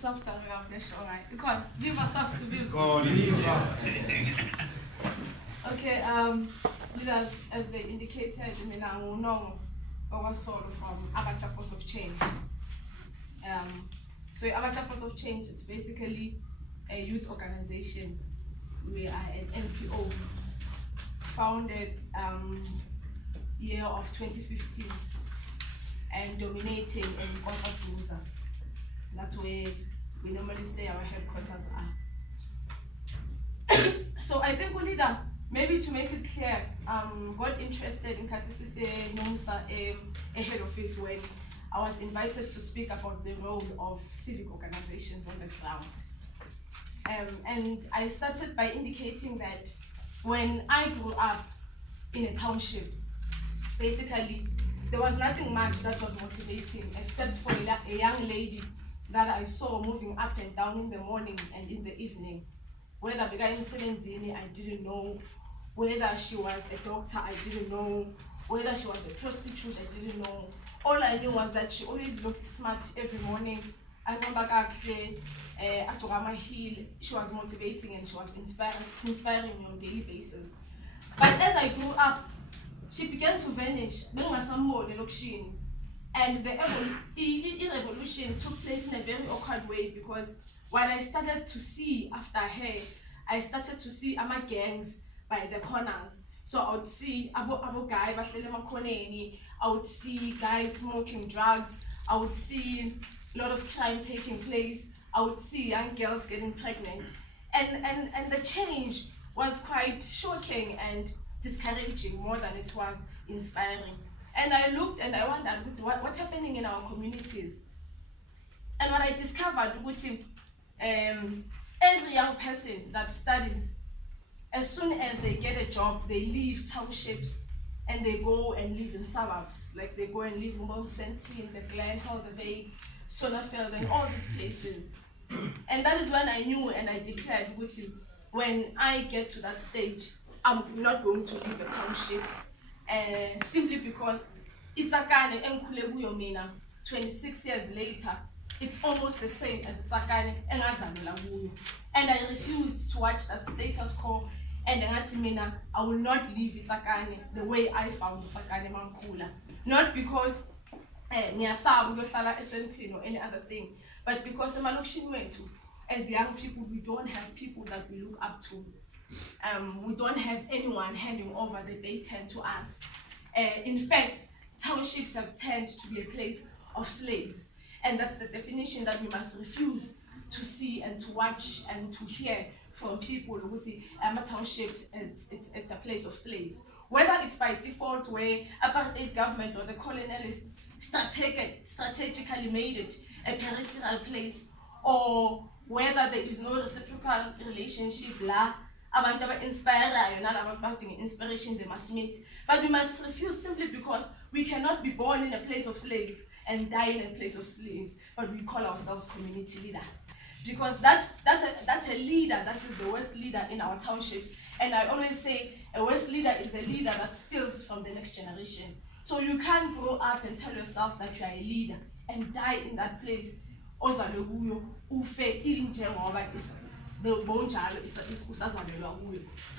soft alright. Because Viva soft to Viva. Okay, leaders, as they indicated, Nhongo Solo from Abacha Force of Change. So Abacha Force of Change, it's basically a youth organization. We are an NPO founded year of 2015 and dominating in Kofa. That's where we normally say our headquarters are. So I think we need maybe to make it clear, got interested in Katisise Nomsa a head office when I was invited to speak about the role of civic organizations on the ground. And I started by indicating that when I grew up in a township, basically there was nothing much that was motivating except for a young lady that I saw moving up and down in the morning and in the evening. Whether began 17, I didn't know. Whether she was a doctor, I didn't know. Whether she was a prostitute, I didn't know. All I knew was that she always looked smart every morning. I remember at Rama Hill, she was motivating and she was inspiring me on a daily basis. But as I grew up, she began to vanish. And the revolution took place in a very awkward way because what I started to see after her, I started to see ama gangs by the corners. So I would see abo guy I would see guys smoking drugs, I would see a lot of crime taking place, I would see young girls getting pregnant. And the change was quite shocking and discouraging more than it was inspiring. And I looked and I wondered what's happening in our communities. And what I discovered, every young person that studies, as soon as they get a job, they leave townships and they go and live in suburbs. Like they go and live in Mousentin, the Glen, Haldervey, Sonneveld, and all these places. And that is when I knew and I declared, when I get to that stage, I'm not going to leave a township. Simply because it's a kind of 26 years later, it's almost the same as it's a kind of and I refused to watch that status quo and I will not leave it the way I found it. Not because or any other thing, but because as young people, we don't have people that we look up to. We don't have anyone handing over the baton to us. In fact, townships have turned to be a place of slaves. And that's the definition that we must refuse to see and to watch and to hear from people who say townships, it's a place of slaves. Whether it's by default where apartheid government or the colonialists strategically made it a peripheral place, or whether there is no reciprocal relationship, inspiration they must meet. But we must refuse simply because we cannot be born in a place of slave and die in a place of slaves, but we call ourselves community leaders. Because that's a leader, that is the worst leader in our townships. And I always say a worst leader is a leader that steals from the next generation. So you can't grow up and tell yourself that you are a leader and die in that place. So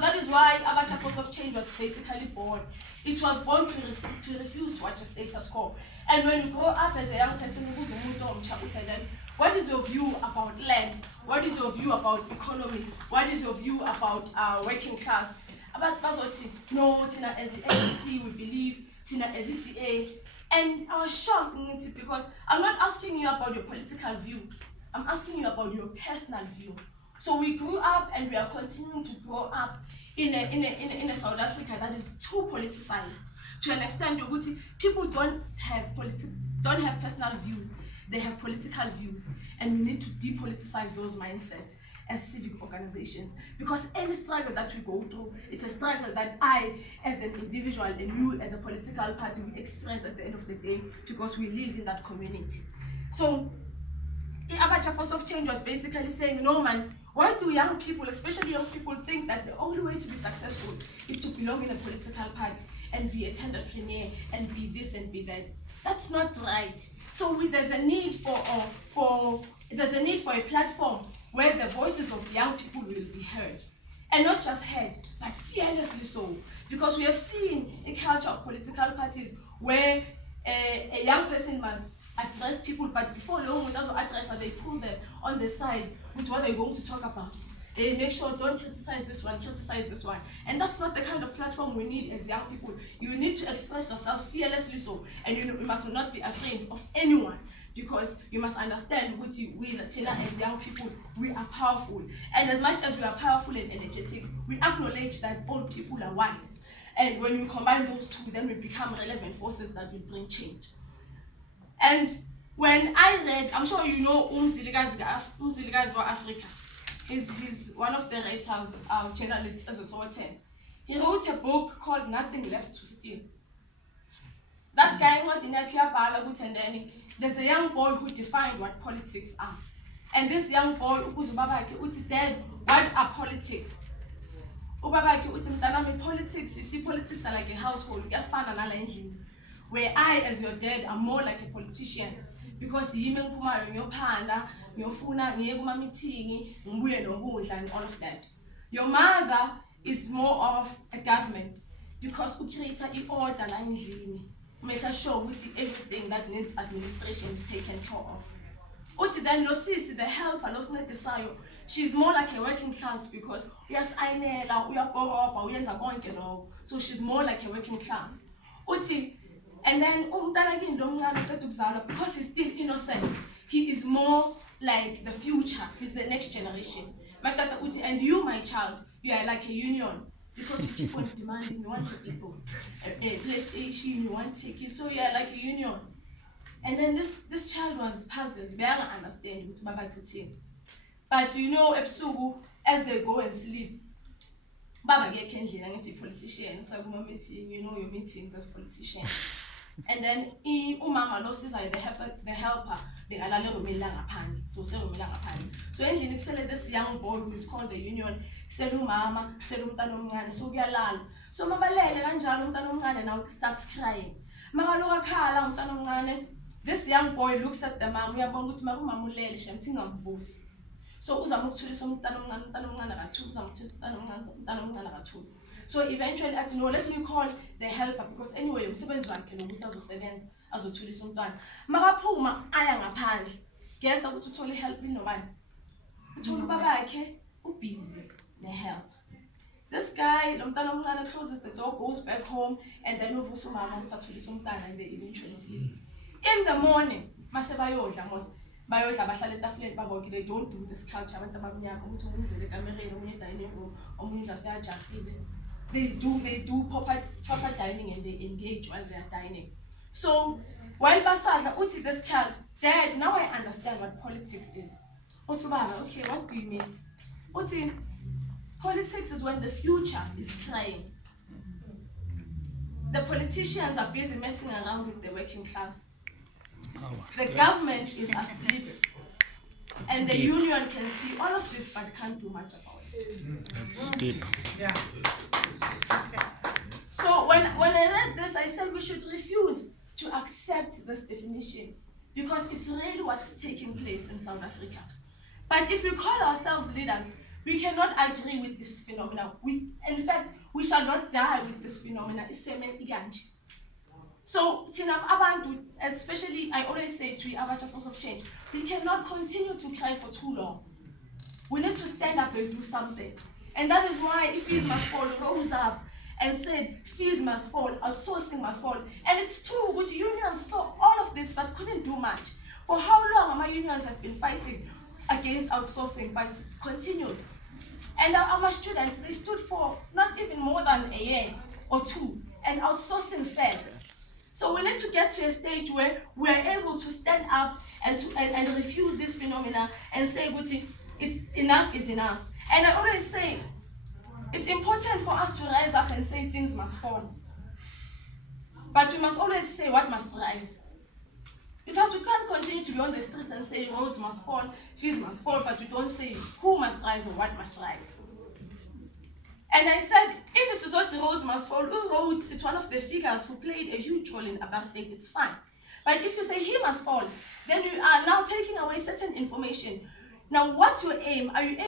that is why Abacha Force of Change was basically born. It was born to refuse to watch a status quo. And when you grow up as a young person, what is your view about land? What is your view about economy? What is your view about working class? About no, Tina as the ANC, we believe, Tina as the DA. And I was shocked because I'm not asking you about your political view. I'm asking you about your personal view. So we grew up and we are continuing to grow up in a South Africa that is too politicized. To an extent, people don't have personal views, they have political views. And we need to depoliticize those mindsets as civic organizations. Because any struggle that we go through, it's a struggle that I, as an individual, and you, as a political party, we experience at the end of the day because we live in that community. So, Abacha Force of Change was basically saying, no man, why do young people, especially young people, think that the only way to be successful is to belong in a political party and be a entrepreneur and be this and be that? That's not right. So there's a need for there's a need for a platform where the voices of young people will be heard. And not just heard, but fearlessly so. Because we have seen a culture of political parties where a young person must address people, but before long, without address, they pull them on the side with what they're going to talk about. They make sure, don't criticize this one, criticize this one. And that's not the kind of platform we need as young people. You need to express yourself fearlessly so, and you must not be afraid of anyone. Because you must understand we Latina as young people, we are powerful. And as much as we are powerful and energetic, we acknowledge that all people are wise. And when you combine those two, then we become relevant forces that will bring change. And when I read, I'm sure you know Umzilikazi wa Africa. He's one of the writers, journalists as a sort. He wrote a book called Nothing Left to Steal. That guy wrote in a there's a young boy who defined what politics are. And this young boy, Dad, what are politics? Politics, you see, politics are like a household, where I, as your dad, am more like a politician. Because and all of that. Your mother is more of a government, because we create an order, make sure everything that needs administration is taken care of. Then the helper, she's more like a working class, because so she's more like a working class. And then because he's still innocent, he is more like the future, he's the next generation. And you, my child, you are like a union, because you keep on demanding, you want people, PlayStation, you want tickets, so you are like a union. And then this child was puzzled, they don't understand what Baba put. But you know, as they go and sleep, Baba get a politician, so meeting, you know your meetings as politician. And then umama lo siza the helper bengalale ngomilanga phandle, so sengomilanga phandle. So endlini kusele this young boy who is called the union, kusele umama, kusele umntana omncane, so kuyalala. So mabalele kanjalo umntana omncane now starts crying. Makaloka khala umntana omncane, this young boy looks at the mom, uyabona ukuthi mama ulele shemthi ngamvusi. So uzama ukuthulisa umntana omncane kathu, uzama ukuthulisa umntana omncane kathu. So eventually I know, let me call the helper, because anyway umsebenzi wakhe nokuthi azosebenza azothulisa umntwana. Makaphuma aya ngaphandle, guess ukuthi uthola help inobani? Uthola babakhe ubusy ne-help. This guy, lo mntana omncane, closes the door, goes back home, and then uvusa umama ukuthi athulisa umntwana, and they eventually sleep. In the morning, mase bayodla bahlala etafuleni babonke, they don't do this culture abantu abamnyama ukuthi umuntu udlele ekamereni, omunye dining room, omunye udla seyajahile. They do proper dining, and they engage while they are dining. So while basadla uthi this child, Dad, now I understand what politics is. Uthi baba, okay, what do you mean? Uthi politics is when the future is crying. The politicians are busy messing around with the working class. The government is asleep, and the union can see all of this but can't do much about it. That's deep. Yeah. So when I read this, I said we should refuse to accept this definition, because it's really what's taking place in South Africa. But if we call ourselves leaders, we cannot agree with this phenomenon. In fact, we shall not die with this phenomenon. So, especially, I always say to Abacha Force of Change, we cannot continue to cry for too long. We need to stand up and do something. And that is why if fees must fall rose up and said fees must fall, outsourcing must fall. And it's true, which unions saw all of this but couldn't do much. For how long our unions have been fighting against outsourcing, but continued. And our students, they stood for not even more than a year or two, and outsourcing failed. So we need to get to a stage where we are able to stand up and refuse this phenomena and say, Guti, it's enough is enough. And I always say, it's important for us to rise up and say things must fall. But we must always say what must rise. Because we can't continue to be on the streets and say roads must fall, fees must fall, but we don't say who must rise or what must rise. And I said, if it's what roads must fall, roads, it's one of the figures who played a huge role in apartheid, it's fine. But if you say he must fall, then you are now taking away certain information. Now, what's your aim? Are you